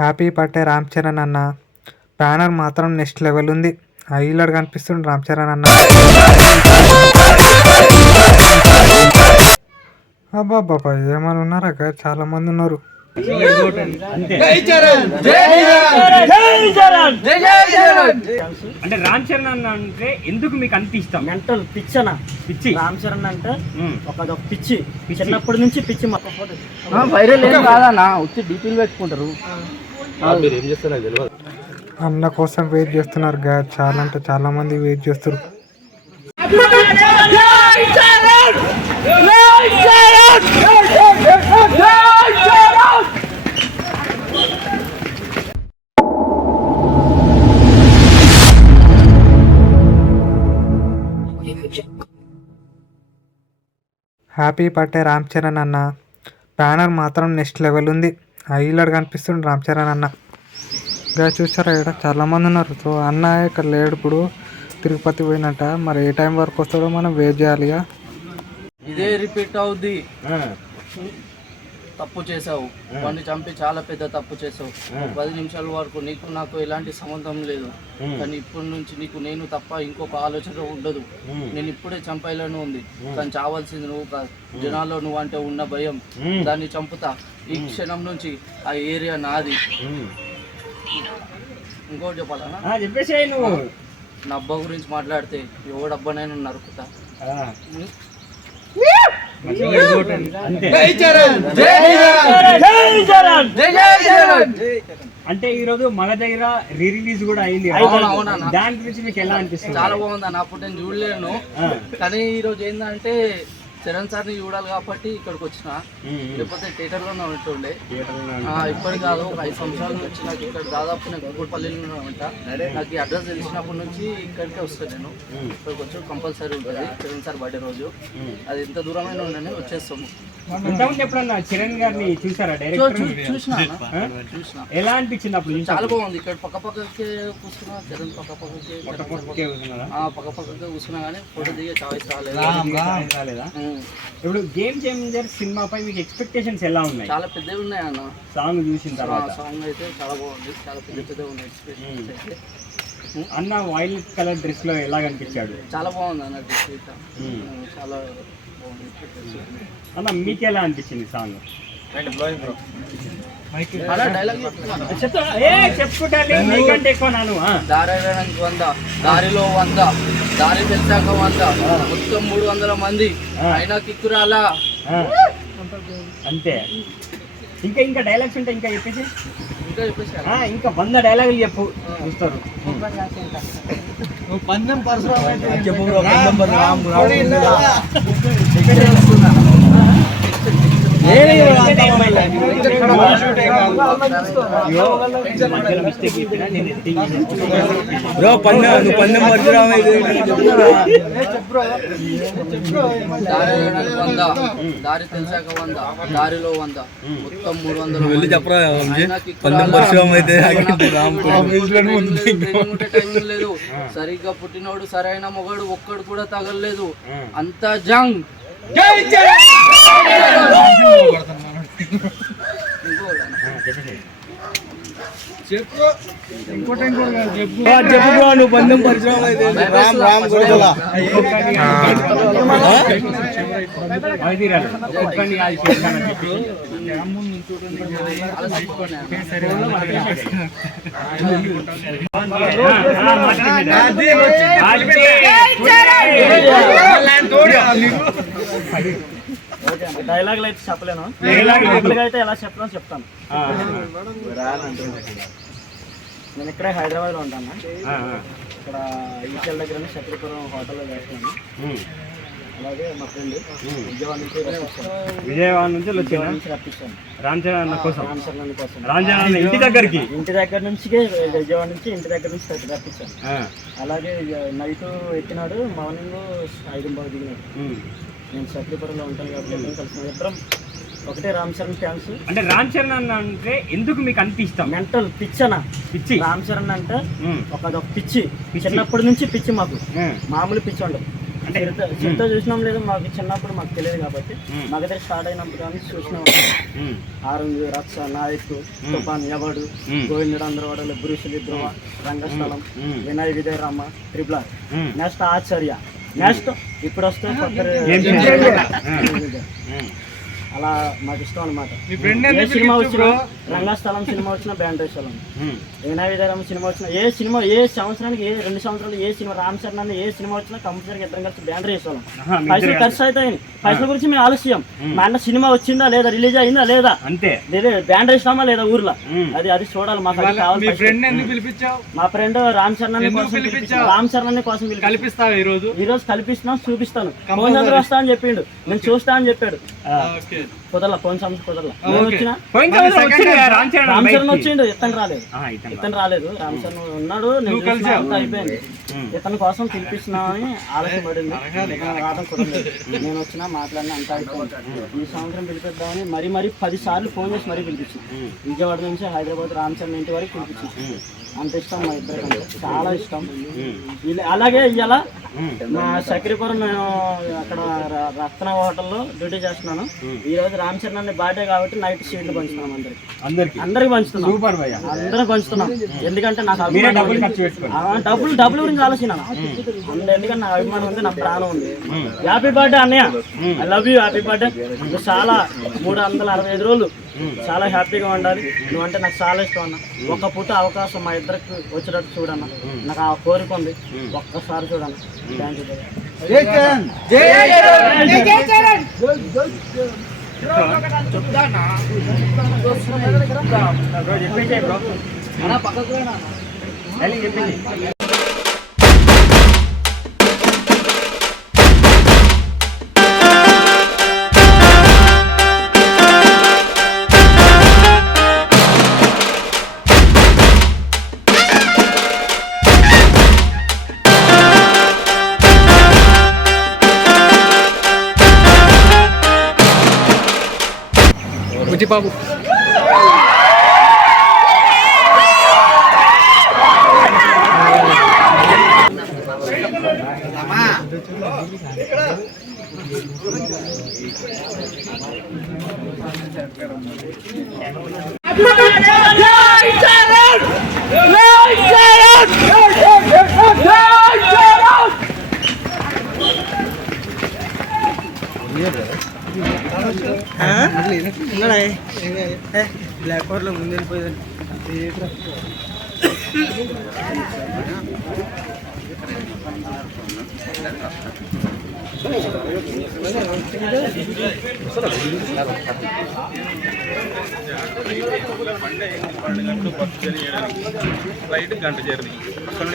Happy birthday Ram Charan అన్న. Banner మాత్రం next level ఉంది. హైలైట్ కనిపిస్తుంది రామ్ చరణ్ అన్న. అబ్బాబ్బా ఏమైనా ఉన్నారా? చాలా మంది ఉన్నారు. అంటే రామ్ చరణ్ అన్న అంటే ఎందుకు మీకు అంత ఇష్టం? మెంటల్ పిచ్చనా పిచ్చి. రామ్ చరణ్ అంటే ఒక పిచ్చి, చిన్నప్పటి నుంచి పిచ్చి. వైరల్ ఏం కాదన్నా, వచ్చి డీపీలు పెట్టుకుంటారు. అన్న కోసం వెయిట్ చేస్తున్నారు. చాలా అంటే చాలా మంది వెయిట్ చేస్తారు. హ్యాపీ బర్త్డే రామ్ చరణ్ అన్న. బ్యానర్ మాత్రం నెక్స్ట్ లెవెల్ ఉంది. హైలైట్ కనిపిస్తుంది రామ్ చరణ్ అన్న. చూసారా ఇక్కడ చాలా మంది ఉన్నారు. సో అన్న ఇక్కడ లేడు, ఇప్పుడు తిరుపతి పోయినట్ట. మరి ఏ టైం వరకు వస్తాడో మనం వెయిట్ చేయాలి. ఇదే రిపీట్ అవుద్ది. తప్పు చేసావు, వాడిని చంపి చాలా పెద్ద తప్పు చేసావు. 10 నిమిషాల వరకు నీకు నాకు ఎలాంటి సంబంధం లేదు, కానీ ఇప్పటి నుంచి నీకు నేను తప్ప ఇంకొక ఆలోచన ఉండదు. నేను ఇప్పుడే చంపాలని ఉంది, కానీ చావాల్సింది నువ్వు కాదు. జనాల్లో నువ్వు అంటే ఉన్న భయం, దాన్ని చంపుతా. ఈ క్షణం నుంచి ఆ ఏరియా నాది. ఇంకోటి చెప్పాలన్నా, చెప్పేసి నువ్వు నా అబ్బా గురించి మాట్లాడితే ఎవడబ్బనైనా నరుకుతా. అంటే ఈ రోజు మన దగ్గర రిలీజ్ కూడా అయింది. దాని గురించి మీకు ఎలా అనిపిస్తుంది? చాలా బాగుంది అన్న. అప్పుడు నేను చూడలేను, కానీ ఈ రోజు ఏంటంటే చరణ్ సార్ని చూడాలి కాబట్టి ఇక్కడికి వచ్చిన. లేకపోతే థియేటర్లోనే ఉంటుండే. ఇప్పటి కాదు, ఒక 5 సంవత్సరాల నుంచి నాకు ఇక్కడ దాదాపు నేను గొప్పపల్లిలో ఉంటా. నాకు ఈ అడ్రస్ తెలిసినప్పటి నుంచి ఇక్కడికే వస్తాను. నేను ఇక్కడికి వచ్చి కంపల్సరీ ఉంటుంది చరణ్ సార్ బర్త్డే రోజు. అది ఎంత దూరమైన ఉండని వచ్చేస్తాము. ఎప్పుడన్నా చరణ్ గారిని చూసారా? చూసిన ఎలా అనిపించింది అప్పుడు? చాలా బాగుంది. ఇక్కడ పక్క పక్కకే కూర్చున్నా, చరణ్ పక్క పక్కకే కూర్చున్నా, కానీ ఫోటో దిగే చాయిస్ రాలేదా? ఇప్పుడు గేమ్ చేంజర్ సినిమాపై మీకు ఎక్స్పెక్టేషన్స్ ఎలా ఉన్నాయి? చాలా పెద్దవి ఉన్నాయి అన్న. సాంగ్ చూసిన తర్వాత సాంగ్ అయితే చాలా బాగుంది, చాలా పెద్ద ఉన్నాయి ఎక్స్పెక్టేషన్స్ అయితే. అన్న వైల్డ్ కలర్ డ్రెస్ లో ఎలా కనిపించాడు? చాలా బాగుంది అన్న డ్రెస్ అయితే, చాలా బాగుంది. అన్న మీకు ఎలా అనిపించింది సాంగ్? చెప్పుకుంటే ఎక్కువ నాను. దారేయడానికి 100, దారిలో 100, దారి తెలిసాక 100, మొత్తం 300 మంది అయినా కిక్కురాలా. అంతే. ఇంకా డైలాగ్స్ ఉంటాయి, ఇంకా చెప్పేసి ఇంకా 100 డైలాగులు చెప్పు చూస్తారు. దారి తెలిసాక 100, దారిలో 100, మొత్తం 300 లేదు. సరిగ్గా పుట్టినోడు సరైన మొగడు ఒక్కడు కూడా తగలలేదు. అంతా జంగ్. నువ్వు బంధం పరిశ్రమ అయితే డైలాగులు అయితే చెప్పలేను, అయితే ఎలా చెప్పాలో చెప్తాను. నేను ఇక్కడే హైదరాబాద్లో ఉంటాను. ఇక్కడ ఈచల్ దగ్గర శత్రుపురం హోటల్లో చేస్తున్నాను. అలాగే మా ఫ్రెండ్ విజయవాడ నుంచి రప్పించాను రామ్ చరణ్ కోసం. ఇంటి దగ్గర నుంచి విజయవాడ నుంచి ఇంటి దగ్గర నుంచి రప్పించాను. అలాగే నైట్ ఎక్కినాడు, మార్నింగ్ 5:30 దిగినాడు. నేను శత్రుపురంలో ఉంటాను కాబట్టి కలిసిన ఇద్దరం ఒకటే రామ్ చరణ్ ఫ్యాన్స్. అంటే రామ్ చరణ్ అన్న అంటే ఎందుకు మీకు అంత ఇష్టం? మెంటల్ పిచ్చనా పిచ్చి. రామ్ చరణ్ అంటే ఒక పిచ్చి, చిన్నప్పటి నుంచి పిచ్చి. మాకు మామూలు పిచ్చి ఉండదు. అంటే చిరుత చూసినాం లేదు, మాకు చిన్నప్పుడు మాకు తెలియదు కాబట్టి మగధ స్టార్ట్ అయినప్పుడు కానీ చూసినాం. ఆరుంగి రక్ష నాయక్ తుఫాన్ ఎవడు గోవిందుడు అందరవాడలు బ్రూసులు ధ్రువ రంగస్థలం వినయ్ విజయ రామ ట్రిపుల్ నెక్స్ట్ ఆచార్య నెక్స్ట్ ఇప్పుడు వస్తే అలా మాకు ఇష్టం అనమాట. ఏ సినిమా వచ్చినా రంగస్థలం సినిమా వచ్చినా బ్యాండ్ వేసేవాళ్ళం, వినయ విజయరామ సినిమా వచ్చినా ఏ సినిమా ఏ సంవత్సరానికి 2 సంవత్సరాలు ఏ సినిమా రామ్ చరణ్ అన్న ఏ సినిమా వచ్చినా కంపల్సరీగా ఇద్దరం కలిసి బ్యాండ్ వేసేవాళ్ళం. పైసలు ఖర్చు అవుతాయి, పైసల గురించి మేము ఆలస్యం. మా అన్న సినిమా వచ్చిందా లేదా, రిలీజ్ అయిందా లేదా, బ్యాండ్ వేసినామా లేదా ఊర్లో, అది చూడాలి. మాకు అది కావాలి. మా ఫ్రెండ్ రామ్ చరణ్ కోసం ఈ రోజు కల్పిస్తున్నాం, చూపిస్తాను. ఫోన్ నెంబర్ వస్తా అని చెప్పిండు, నేను చూస్తా అని చెప్పాడు. కుదరలా ఫోన్ సంస్థ కుదరలా. రామ్ చరణ్ వచ్చిండు, ఇతను రాలేదు. రామ్ చరణ్ ఉన్నాడు, నేను అయిపోయింది. ఇతని కోసం పిలిపిస్తున్నామని ఆలస్యం పడింది, రావడం కుదరలేదు. నేను వచ్చినా మాట్లాడినా అంతా అయిపోయింది. ఈ సంవత్సరం పిలిపిద్దామని మరీ 10 సార్లు ఫోన్ చేసి మరీ పిలిపించాను. విజయవాడ నుంచి హైదరాబాద్ రామ్ చరణ్ ఇంటి వరకు పిలిపించాను. అంత ఇష్టం మా ఇద్దరికంటే, చాలా ఇష్టం. అలాగే ఇవాళ మా సక్రిపురం నేను అక్కడ రత్న హోటల్లో డ్యూటీ చేస్తున్నాను. ఈ రోజు రామ్ చరణ్ అనే బర్త్డే కాబట్టి నైట్ స్వీట్లు పంచుతున్నాం, అందరికి పంచుతున్నాం, అందరం పంచుతున్నాం. ఎందుకంటే నాకు డబ్బులు గురించి ఆలోచన, ఎందుకంటే నా అభిమానం ఉంది, నా ప్రాణం ఉంది. హ్యాపీ బర్త్డే అన్నయ్య, I love you, happy birthday. చాలా 365 రోజులు చాలా హ్యాపీగా ఉండాలి. నువ్వంటే నాకు చాలా ఇష్టం అన్న. ఒక్క పూట అవకాశం మా ఇద్దరికి వచ్చేటట్టు చూడన్న, నాకు ఆ కోరిక ఉంది. ఒక్కసారి చూడన్న. Thank you. బాబు బ్లాక్ కవర్లో ముందు వెళ్ళిపోయింది. ఫ్లైట్ గంట జర్నీ అక్కడ